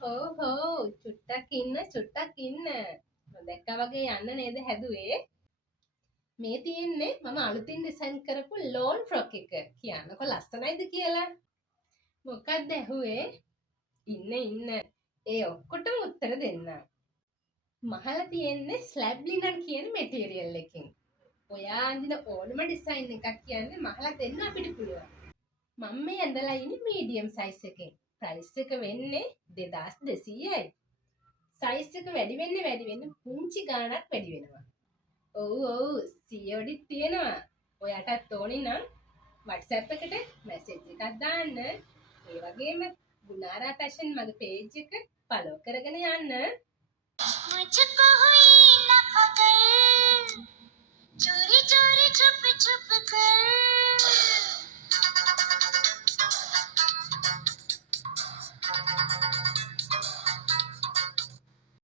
හෝ හෝ චුට්ටක් ඉන්න. දැක්කා වගේ යන්න නේද හැදුවේ? මේ තියෙන්නේ මම අලුතින් ඩිසයින් කරපු ලෝන් ෆ්‍රොක් එක. කියන්නකො ලස්සනයිද කියලා. මොකක්ද ඇහුවේ? ඉන්න. ඒ ඔක්කොටම උත්තර දෙන්න. මහල තියෙන්නේ ස්ලැබ් ලිනන් කියන මෙටීරියල් එකකින්. ඔයා අඳින ඕනම ඩිසයින් එකක් කියන්නේ මහලා දෙන්න අපිට පුළුවන්. මම මේ ඇඳලා ඉන්නේ මීඩියම් සයිස් එකේ. ප්‍රයිස් එක වෙන්නේ 2200යි. සයිස් එක වැඩි වෙන්න පුංචි ගාණක් වැඩි වෙනවා. ඔව් COD තියෙනවා. ඔයාටත් ඕනේ නම් WhatsApp එකට මැසේජ් එකක් දාන්න. ඒ වගේම ගුණාරා ෆැෂන් මගේ පේජ් එක ෆලෝ කරගෙන යන්න. मुझको हुई न खबर चोरी चोरी छुप छुप कर